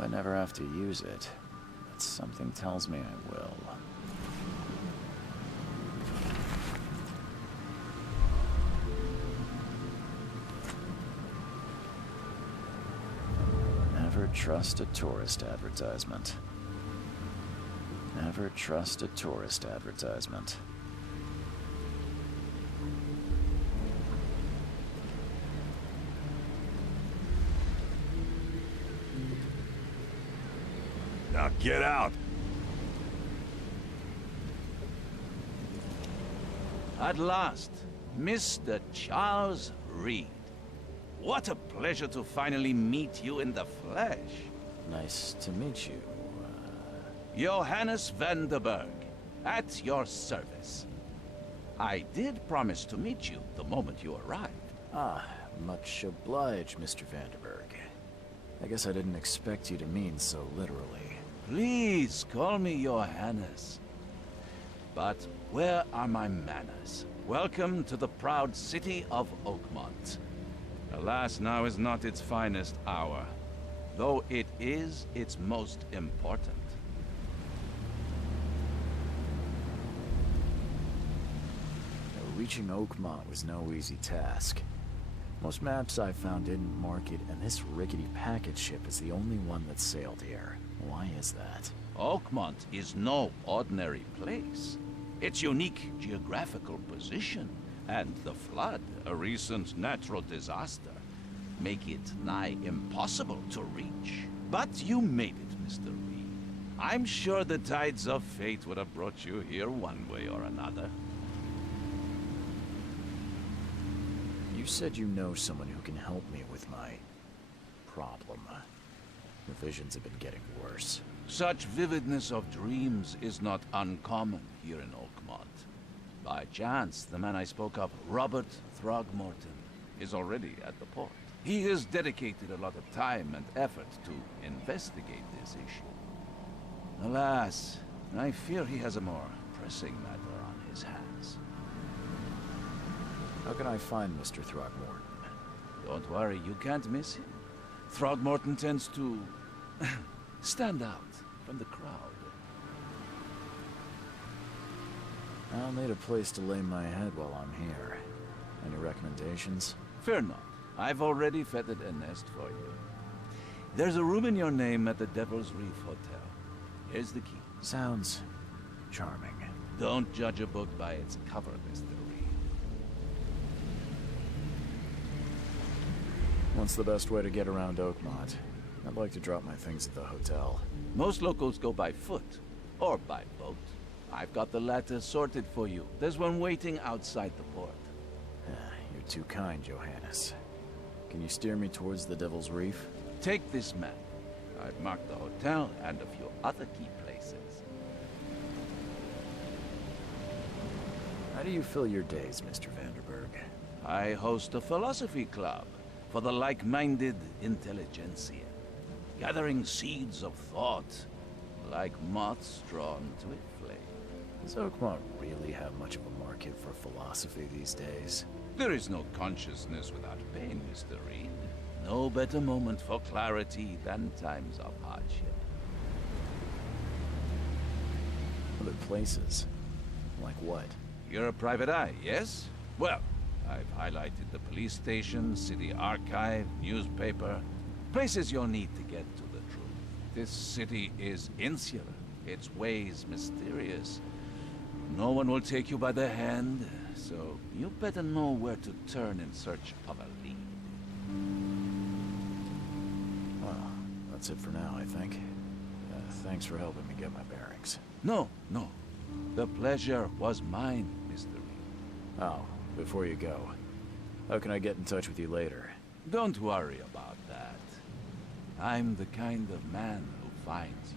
I never have to use it, but something tells me I will. Never trust a tourist advertisement. Never trust a tourist advertisement. Now get out! At last, Mr. Charles Reed. What a pleasure to finally meet you in the flesh. Nice to meet you. Johannes van der Berg, at your service. I did promise to meet you the moment you arrived. Ah, much obliged, Mr. Vanderberg. I guess I didn't expect you to mean so literally. Please call me Johannes. But where are my manners? Welcome to the proud city of Oakmont. Alas, now is not its finest hour, though it is its most important. Reaching Oakmont was no easy task. Most maps I found didn't mark it, and this rickety packet ship is the only one that sailed here. Why is that? Oakmont is no ordinary place. Its unique geographical position and the flood, a recent natural disaster, make it nigh impossible to reach. But you made it, Mr. Reed. I'm sure the tides of fate would have brought you here one way or another. You said you know someone who can help me with my problem. The visions have been getting worse. Such vividness of dreams is not uncommon here in Oakmont. By chance, the man I spoke of, Robert Throgmorton, is already at the port. He has dedicated a lot of time and effort to investigate this issue. Alas, I fear he has a more pressing matter on his hands. How can I find Mr. Throgmorton? Don't worry, you can't miss him. Throgmorton tends to stand out from the crowd. I'll need a place to lay my head while I'm here. Any recommendations? Fear not. I've already feathered a nest for you. There's a room in your name at the Devil's Reef Hotel. Here's the key. Sounds charming. Don't judge a book by its cover, Mr. Reed. What's the best way to get around Oakmont? I'd like to drop my things at the hotel. Most locals go by foot, or by boat. I've got the latter sorted for you. There's one waiting outside the port. You're too kind, Johannes. Can you steer me towards the Devil's Reef? Take this map. I've marked the hotel and a few other key places. How do you fill your days, Mr. Vanderberg? I host a philosophy club for the like-minded intelligentsia, gathering seeds of thought like moths drawn to a flame. Does Oakmont really have much of a market for philosophy these days? There is no consciousness without pain, Mr. Reed. No better moment for clarity than times of hardship. Other places? Like what? You're a private eye, yes? Well, I've highlighted the police station, city archive, newspaper. Places you'll need to get to the truth. This city is insular, its ways mysterious. No one will take you by the hand, so you better know where to turn in search of a lead. Well, that's it for now, I think. Thanks for helping me get my bearings. No. The pleasure was mine, Mr. Reed. Oh, before you go, how can I get in touch with you later? Don't worry about that. I'm the kind of man who finds you.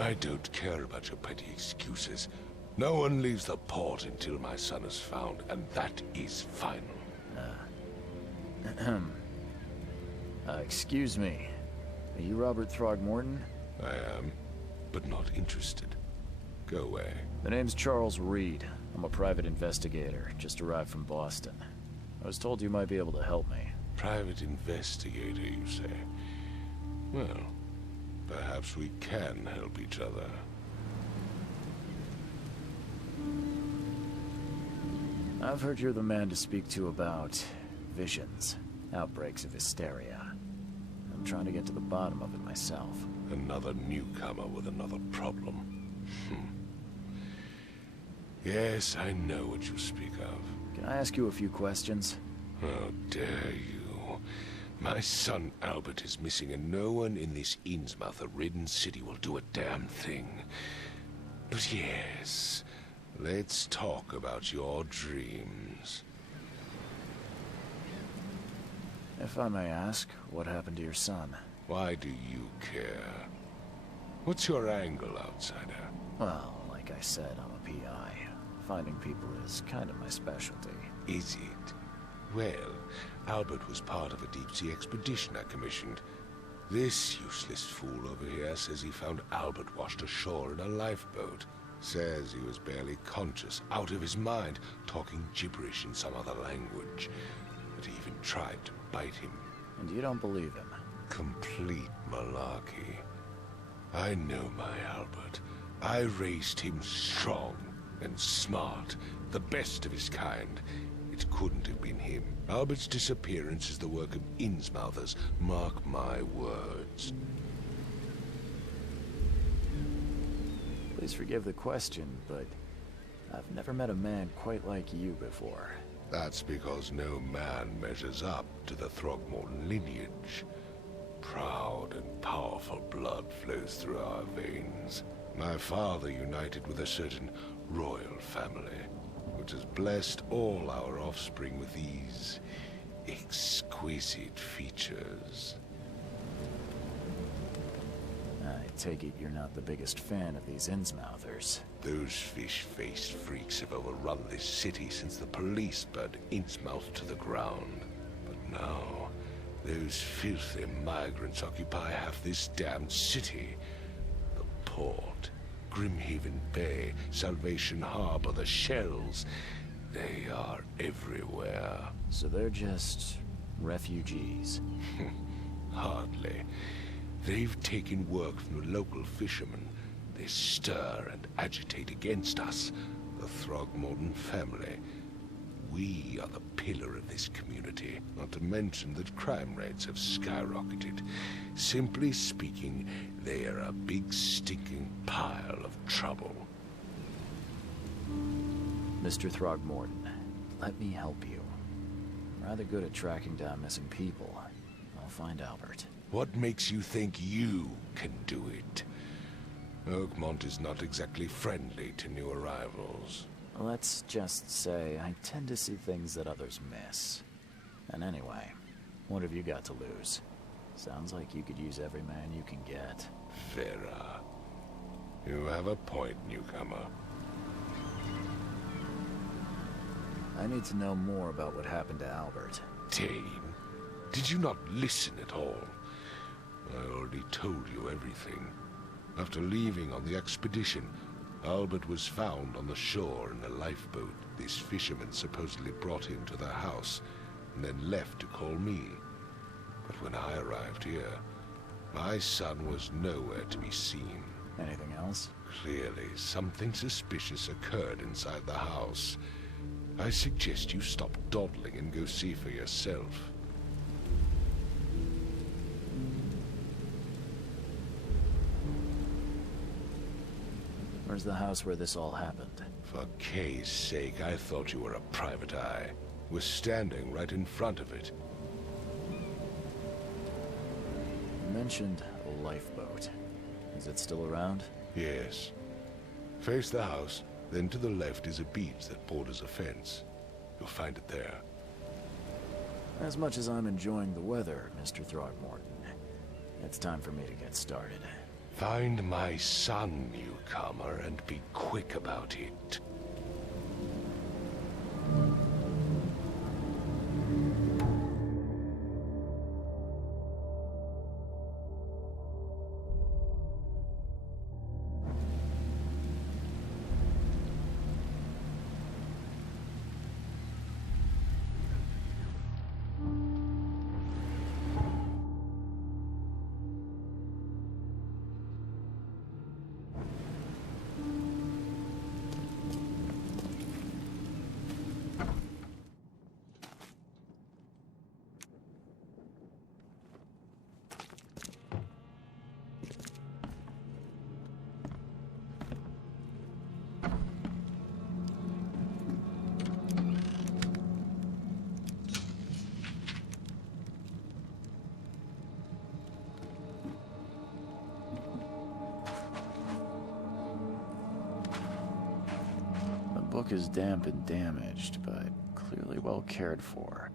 I don't care about your petty excuses. No one leaves the port until my son is found, and that is final. Excuse me. Are you Robert Throgmorton? I am, but not interested. Go away. The name's Charles Reed. I'm a private investigator, just arrived from Boston. I was told you might be able to help me. Private investigator, you say? Well, perhaps we can help each other. I've heard you're the man to speak to about visions, outbreaks of hysteria. I'm trying to get to the bottom of it myself. Another newcomer with another problem. Yes, I know what you speak of. Can I ask you a few questions? How dare you? My son Albert is missing, and no one in this Innsmouth-ridden city will do a damn thing. But yes, let's talk about your dreams. If I may ask, what happened to your son? Why do you care? What's your angle, outsider? Well, like I said, I'm a PI. Finding people is kind of my specialty. Is it? Well, Albert was part of a deep-sea expedition I commissioned. This useless fool over here says he found Albert washed ashore in a lifeboat. Says he was barely conscious, out of his mind, talking gibberish in some other language. But he even tried to bite him. And you don't believe him? Complete malarkey. I know my Albert. I raised him strong and smart, the best of his kind. It couldn't have been him. Albert's disappearance is the work of Innsmouthers, mark my words. Please forgive the question, but I've never met a man quite like you before. That's because no man measures up to the Throgmorton lineage. Proud and powerful blood flows through our veins. My father united with a certain royal family, which has blessed all our offspring with these exquisite features. I take it you're not the biggest fan of these Innsmouthers. Those fish-faced freaks have overrun this city since the police burned Innsmouth to the ground. But now, those filthy migrants occupy half this damned city. The port, Grimhaven Bay, Salvation Harbor, the shells, they are everywhere. So they're just refugees? Hardly. They've taken work from the local fishermen. They stir and agitate against us, the Throgmorton family. We are the pillar of this community, not to mention that crime rates have skyrocketed. Simply speaking, they are a big stinking pile of trouble. Mr. Throgmorton, let me help you. I'm rather good at tracking down missing people. I'll find Albert. What makes you think you can do it? Oakmont is not exactly friendly to new arrivals. Let's just say I tend to see things that others miss. And anyway, what have you got to lose? Sounds like you could use every man you can get. Vera, you have a point, newcomer. I need to know more about what happened to Albert. Dane, did you not listen at all? I already told you everything. After leaving on the expedition, Albert was found on the shore in a lifeboat. This fisherman supposedly brought him to their house, and then left to call me. But when I arrived here, my son was nowhere to be seen. Anything else? Clearly, something suspicious occurred inside the house. I suggest you stop dawdling and go see for yourself. Where's the house where this all happened? For Kay's sake, I thought you were a private eye. We're standing right in front of it. You mentioned a lifeboat. Is it still around? Yes. Face the house, then to the left is a beach that borders a fence. You'll find it there. As much as I'm enjoying the weather, Mr. Throgmorton, it's time for me to get started. Find my son, newcomer, and be quick about it. The book is damp and damaged, but clearly well cared for.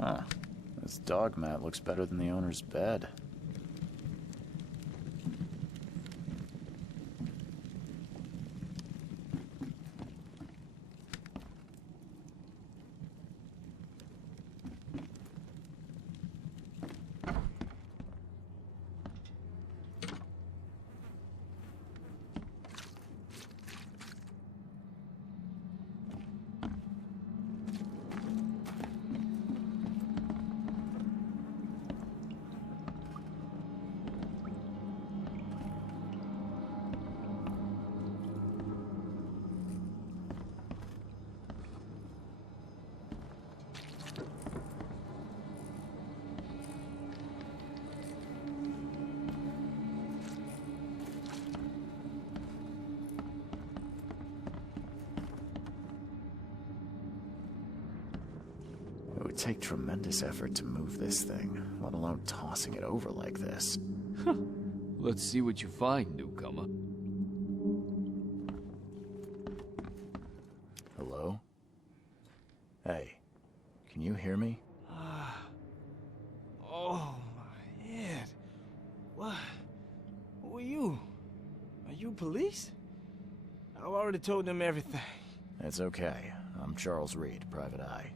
Huh. This dog mat looks better than the owner's bed. It would take tremendous effort to move this thing, let alone tossing it over like this. Let's see what you find, newcomer. Hello? Hey, can you hear me? Oh, my head. What? Who are you? Are you police? I've already told them everything. It's okay. I'm Charles Reed, Private Eye.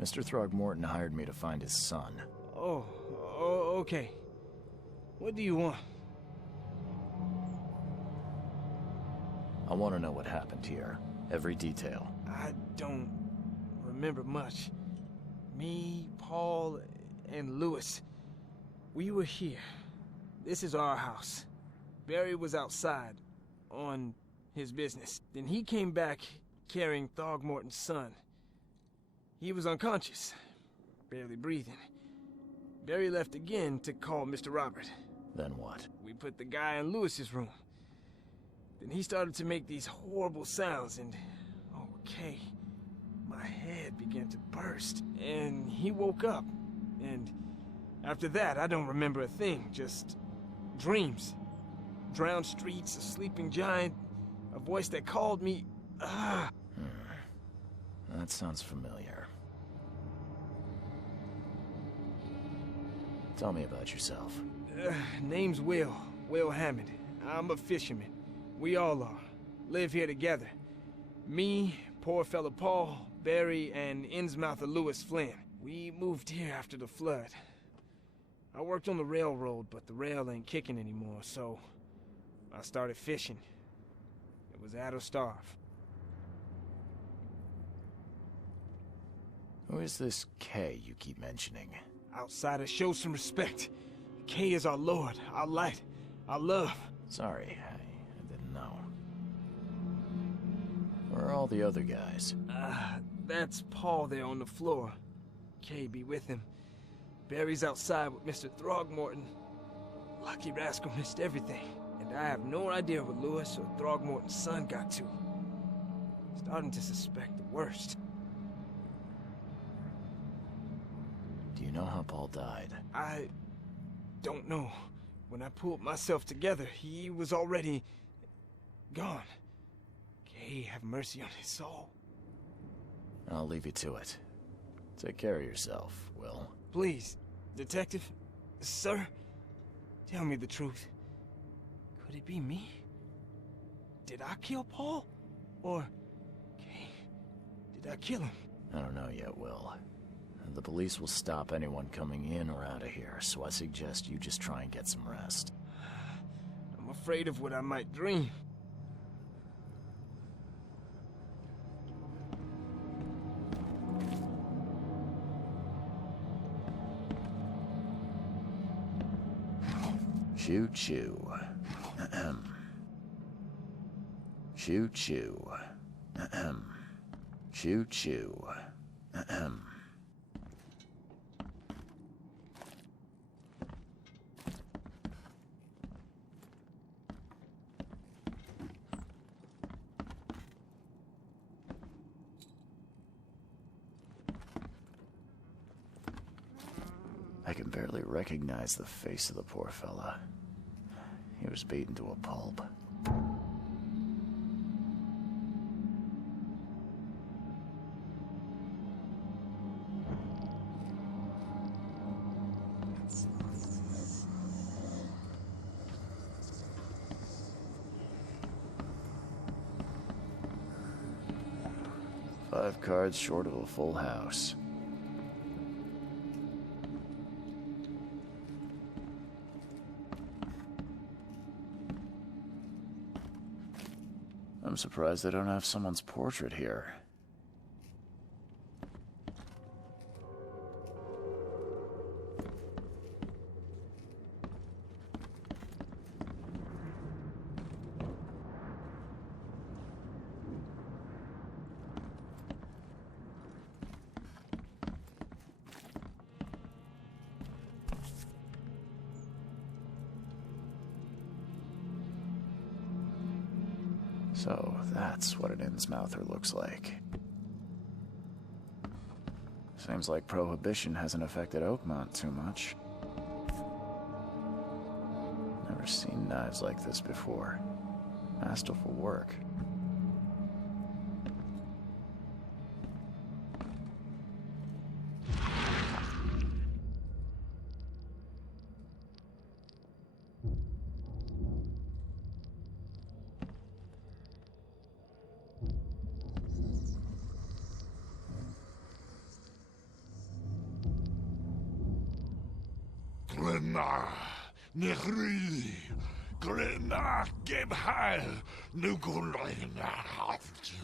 Mr. Throgmorton hired me to find his son. Oh, okay. What do you want? I want to know what happened here. Every detail. I don't remember much. Me, Paul, and Lewis, we were here. This is our house. Barry was outside, on his business. Then he came back carrying Throgmorton's son. He was unconscious, barely breathing. Barry left again to call Mr. Robert. Then what? We put the guy in Lewis's room. Then he started to make these horrible sounds and... okay, my head began to burst. And he woke up. And after that, I don't remember a thing, just dreams. Drowned streets, a sleeping giant, a voice that called me... That sounds familiar. Tell me about yourself. Name's Will Hammond. I'm a fisherman. We all are. Live here together. Me, poor fella Paul, Barry, and Innsmouther Lewis Flynn. We moved here after the flood. I worked on the railroad, but the rail ain't kicking anymore, so I started fishing. It was at or starve. Who is this K you keep mentioning? Outsiders, show some respect. K is our lord, our light, our love. Sorry, I didn't know. Where are all the other guys? That's Paul there on the floor. K be with him. Barry's outside with Mr. Throgmorton. Lucky rascal missed everything. And I have no idea what Lewis or Throgmorton's son got to. Starting to suspect the worst. Do you know how Paul died? I don't know. When I pulled myself together, he was already gone. Kay, have mercy on his soul. I'll leave you to it. Take care of yourself, Will. Please, Detective? Sir? Tell me the truth. Could it be me? Did I kill Paul? Or... did I kill him? I don't know yet, Will. The police will stop anyone coming in or out of here, so I suggest you just try and get some rest. I'm afraid of what I might dream. Choo-choo. Ahem. Choo-choo. Ahem. Choo-choo. Ahem. I can barely recognize the face of the poor fella. He was beaten to a pulp. 5 cards short of a full house. I'm surprised they don't have someone's portrait here. So, that's what an Innsmouther looks like. Seems like Prohibition hasn't affected Oakmont too much. Never seen knives like this before. Masterful work. Nechri, Glena, Gebheil, Nukulina, Haften.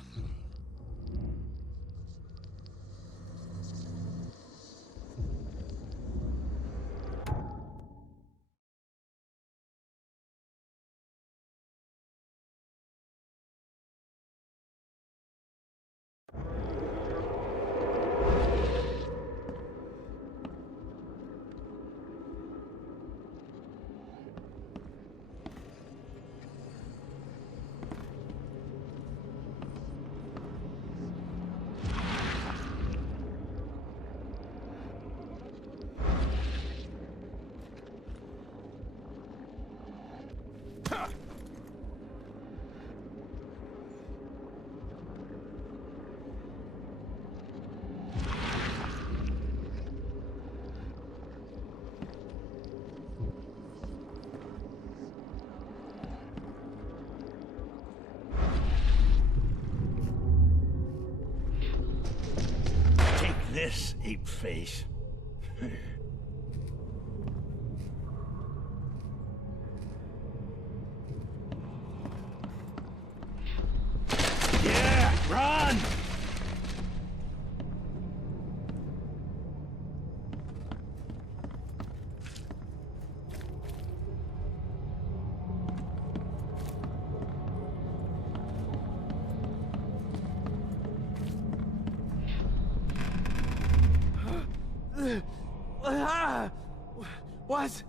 This ape face. Yeah, run! What's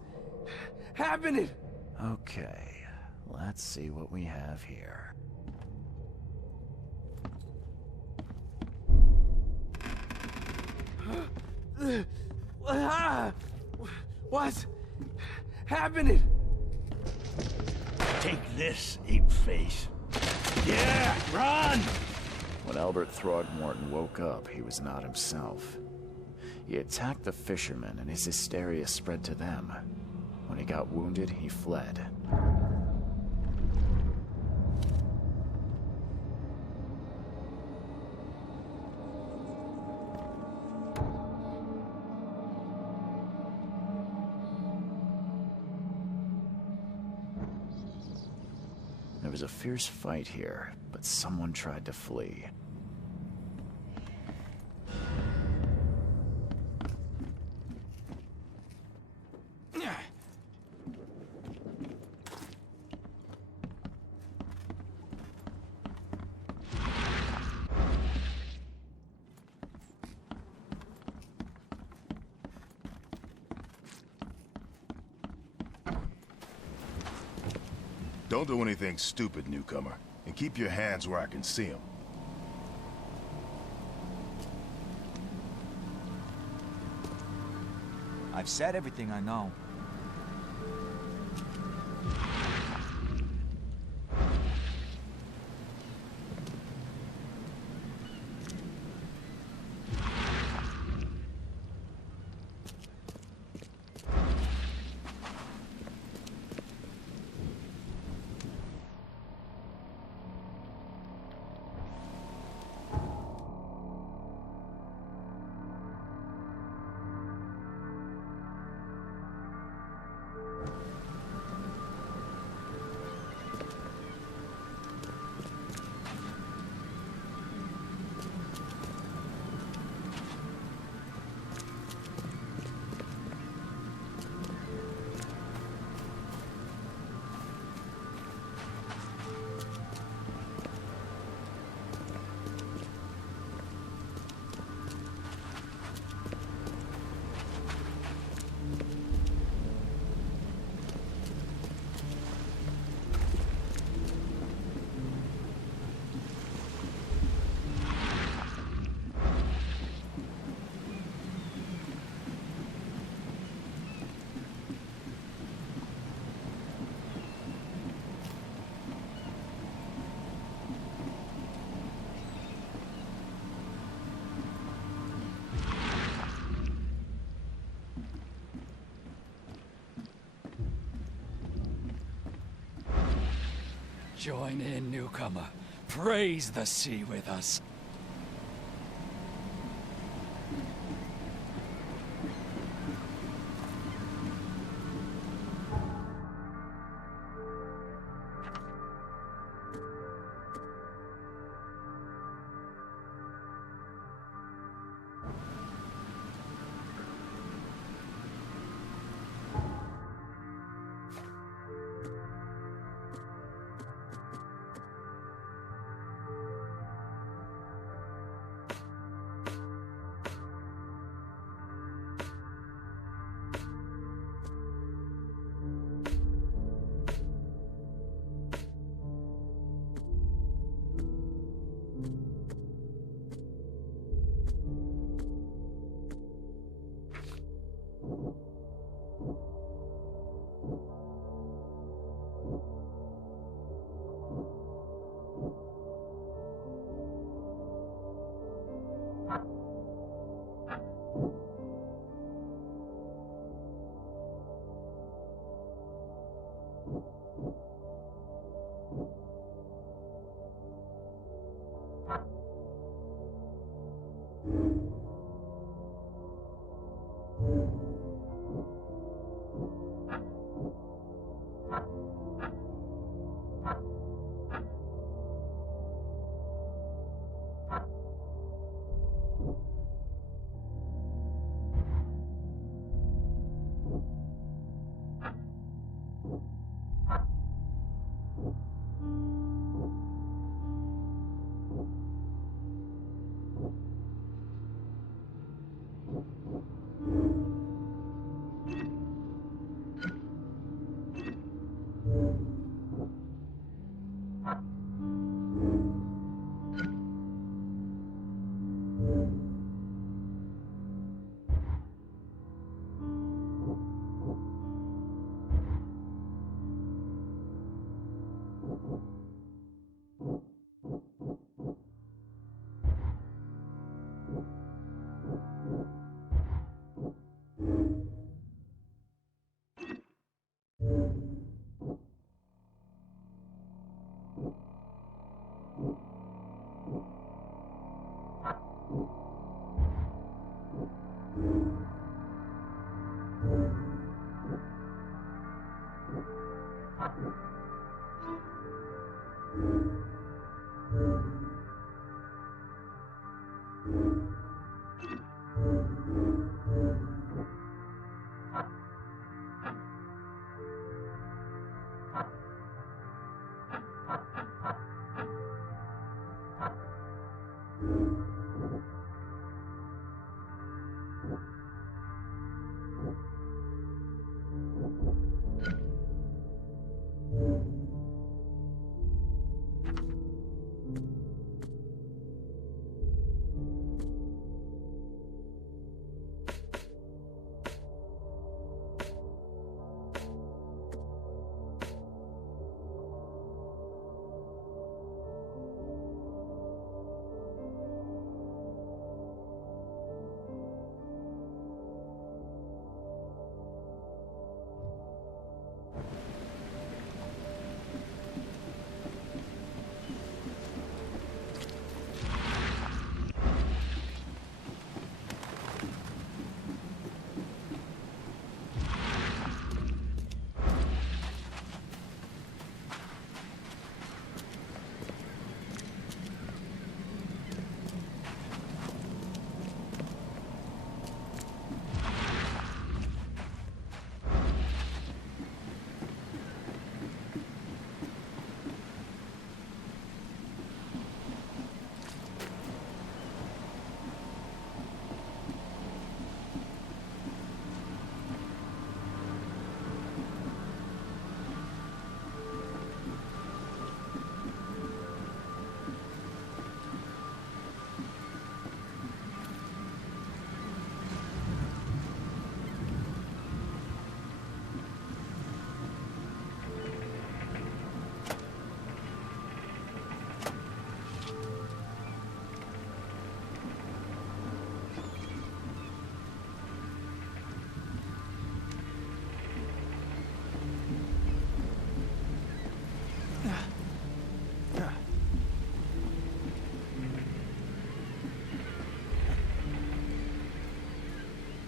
happening? Okay, let's see what we have here. What's happening? Take this, ape face. Yeah, run! When Albert Throgmorton woke up, he was not himself. He attacked the fishermen and his hysteria spread to them. When he got wounded, he fled. There was a fierce fight here, but someone tried to flee. Don't do anything stupid, newcomer. And keep your hands where I can see them. I've said everything I know. Join in, newcomer. Praise the sea with us.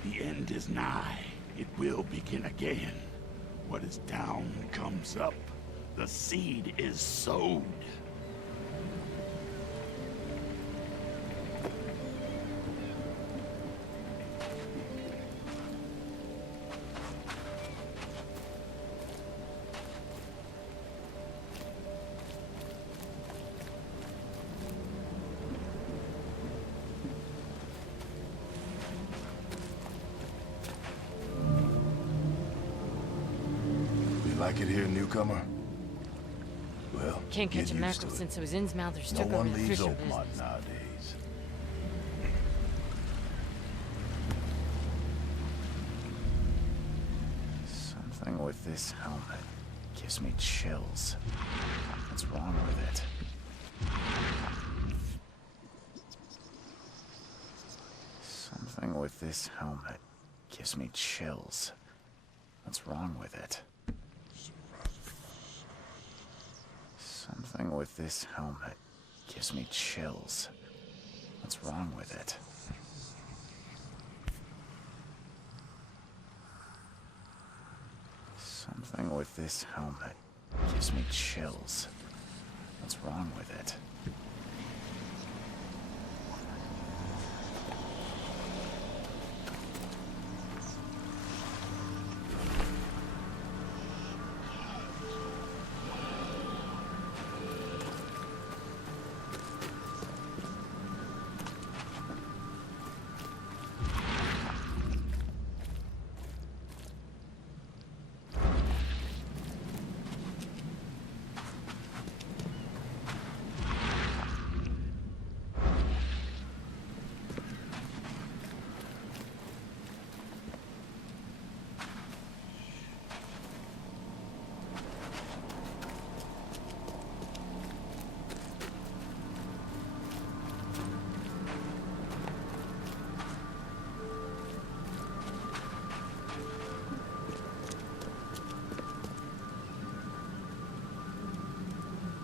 The end is nigh. It will begin again. What is down comes up. The seed is sowed. Like it here, newcomer? Well, Can't get catch a used mackerel to it. since those ins mouthers No took over one the leaves fishing Oakmont business. nowadays. Something with this helmet gives me chills. What's wrong with it? Something with this helmet gives me chills. What's wrong with it? Something with this helmet gives me chills. What's wrong with it? Something with this helmet gives me chills. What's wrong with it?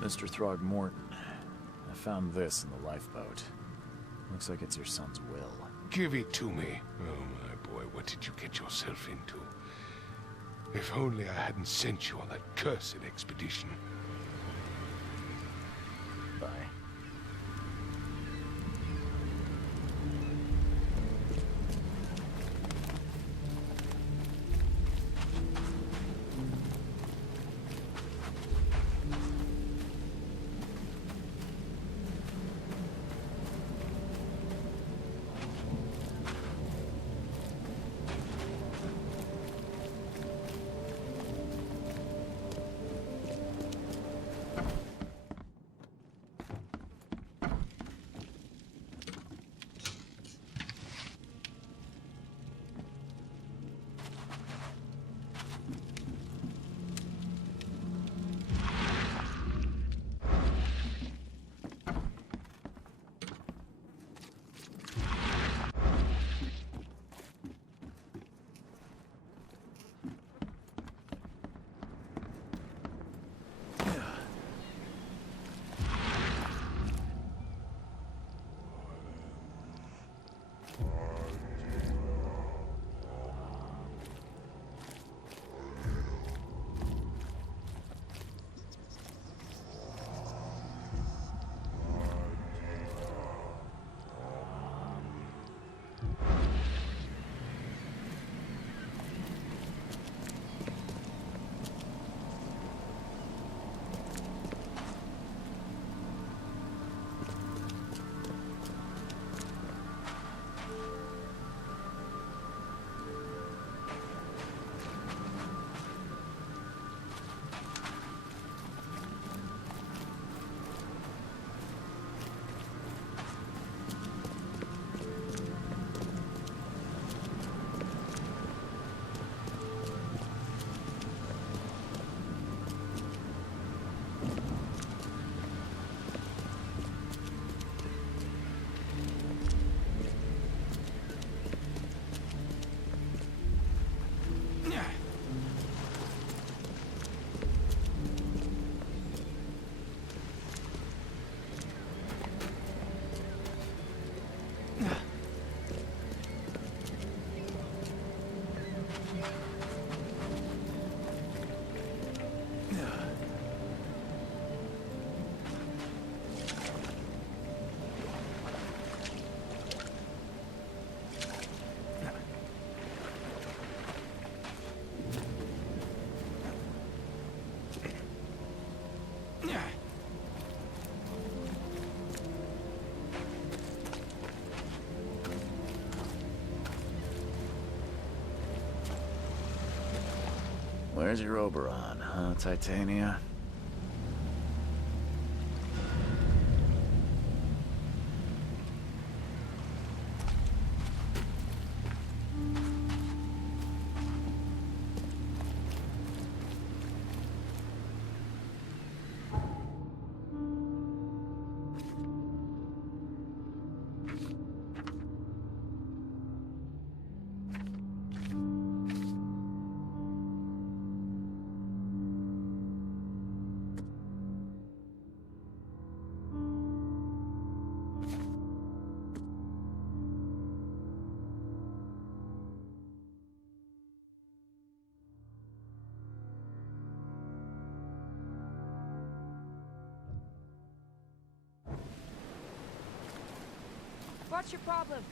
Mr. Throgmorton, I found this in the lifeboat. Looks like it's your son's will. Give it to me. Oh, my boy, what did you get yourself into? If only I hadn't sent you on that cursed expedition. Bye. Where's your Oberon, huh, Titania? What's your problem?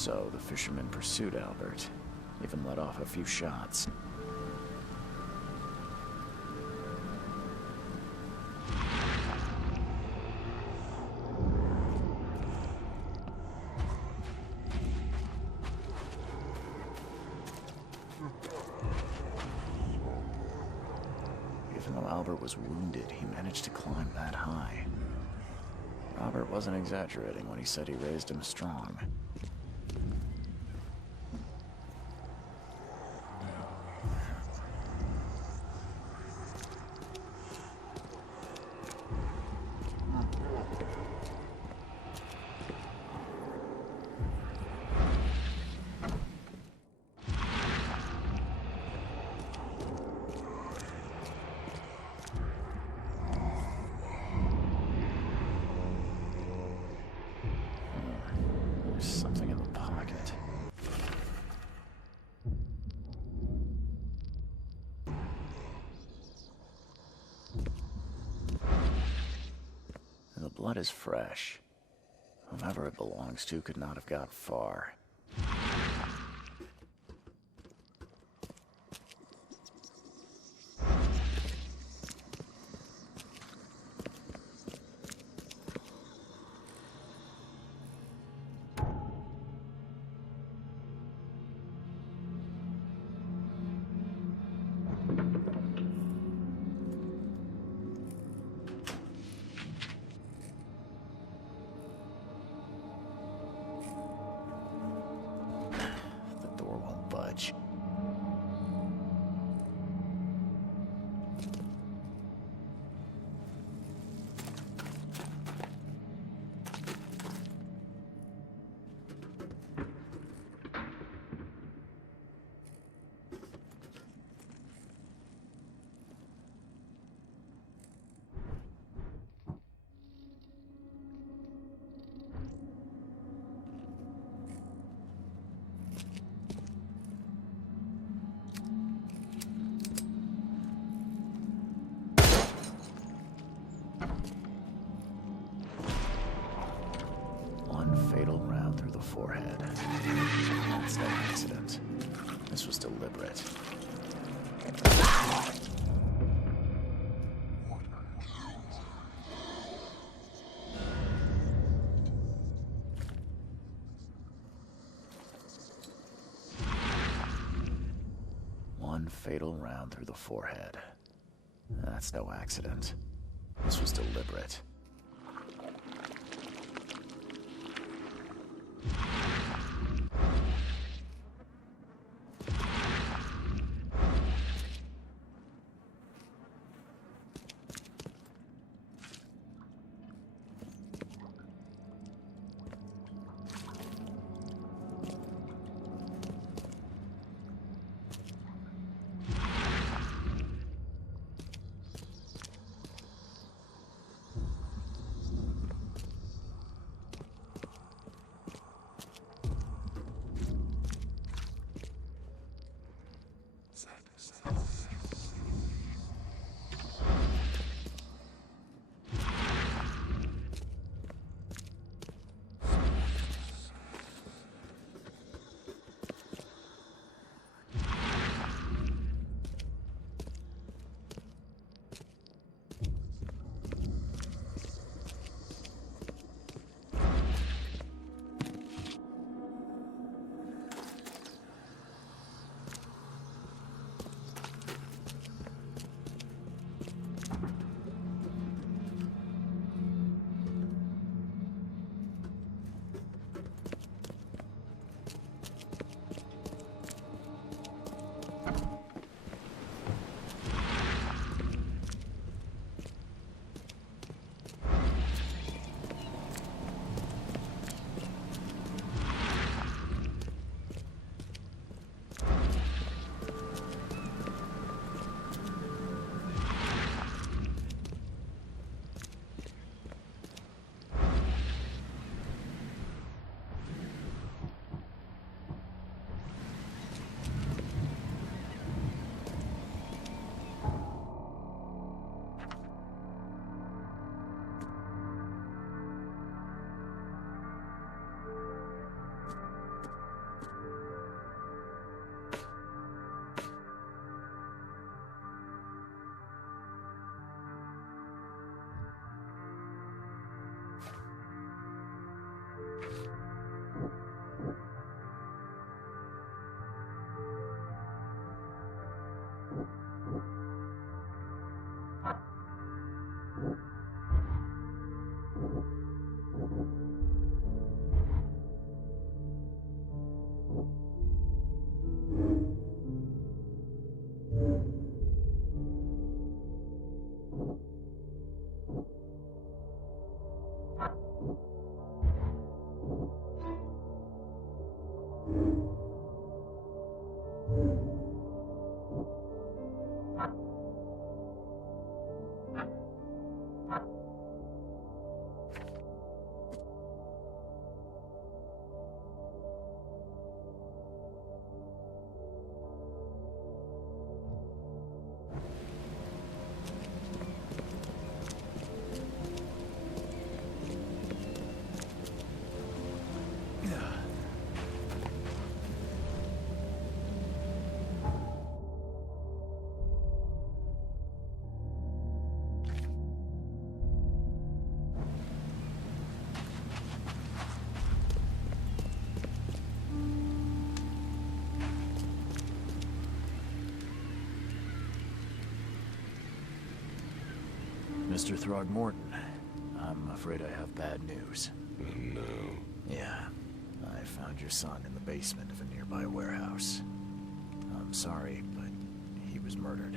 So the fisherman pursued Albert, even let off a few shots. Even though Albert was wounded, he managed to climb that high. Robert wasn't exaggerating when he said he raised him strong. There's something in the pocket. The blood is fresh. Whomever it belongs to could not have got far. The door won't budge. Fatal round through the forehead. That's no accident. This was deliberate. One fatal round through the forehead. That's no accident. This was deliberate. Mr. Throgmorton, I'm afraid I have bad news. Oh, no. Yeah, I found your son in the basement of a nearby warehouse. I'm sorry, but he was murdered.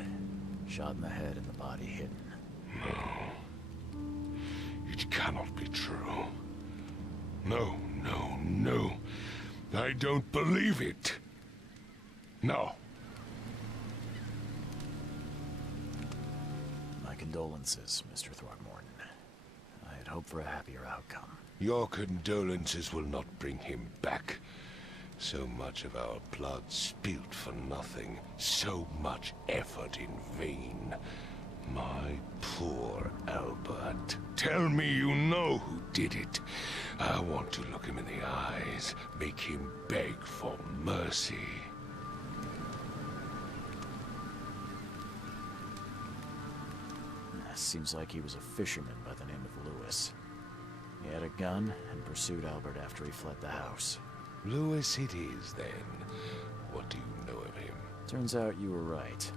Shot in the head and the body hidden. No. It cannot be true. No, no, no. I don't believe it. No. My condolences, Mr. Throgmorton. I had hoped for a happier outcome. Your condolences will not bring him back. So much of our blood spilt for nothing. So much effort in vain. My poor Albert. Tell me you know who did it. I want to look him in the eyes. Make him beg for mercy. Seems like he was a fisherman by the name of Lewis. He had a gun and pursued Albert after he fled the house. Lewis it is, then. What do you know of him? Turns out you were right.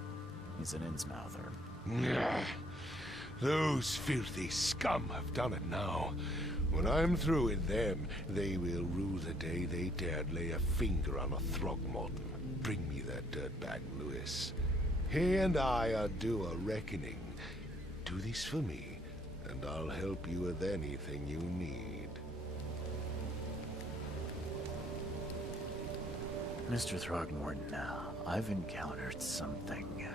He's an Innsmouther. Nah. Those filthy scum have done it now. When I'm through with them, they will rue the day they dared lay a finger on a Throgmorton. Bring me that dirtbag, Lewis. He and I are due a reckoning. Do this for me, and I'll help you with anything you need. Mr. Throgmorton, I've encountered something,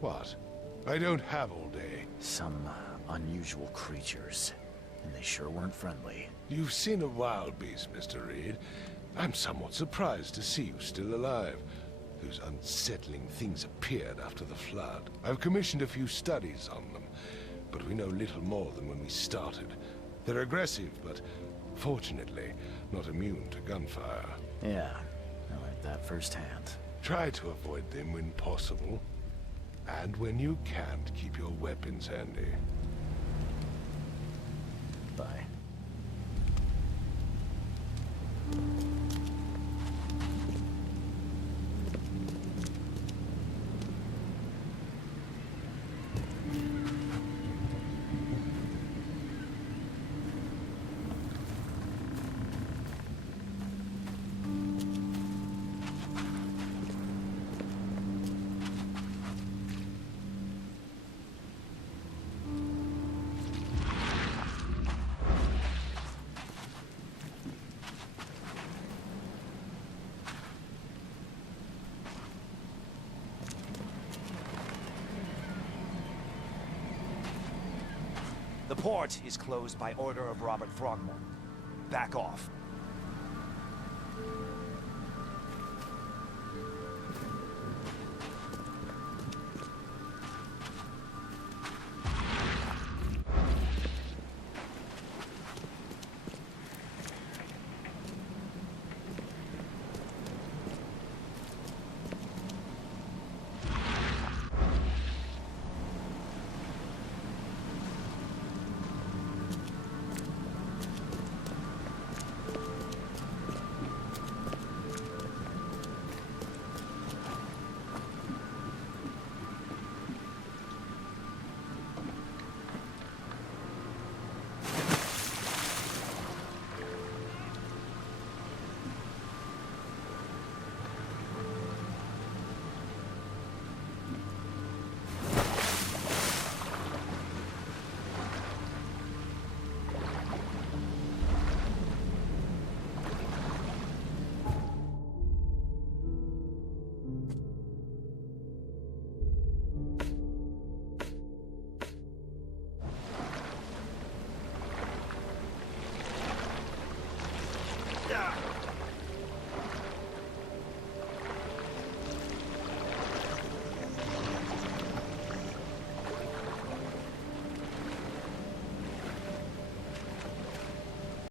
What? I don't have all day. some unusual creatures, and they sure weren't friendly. You've seen a wild beast, Mr. Reed. I'm somewhat surprised to see you still alive. Those unsettling things appeared after the flood. I've commissioned a few studies on them, but we know little more than when we started. They're aggressive, but fortunately not immune to gunfire. Yeah, I learned that firsthand. Try to avoid them when possible. And when you can't, keep your weapons handy. Bye. The port is closed by order of Robert Throgmorton. Back off.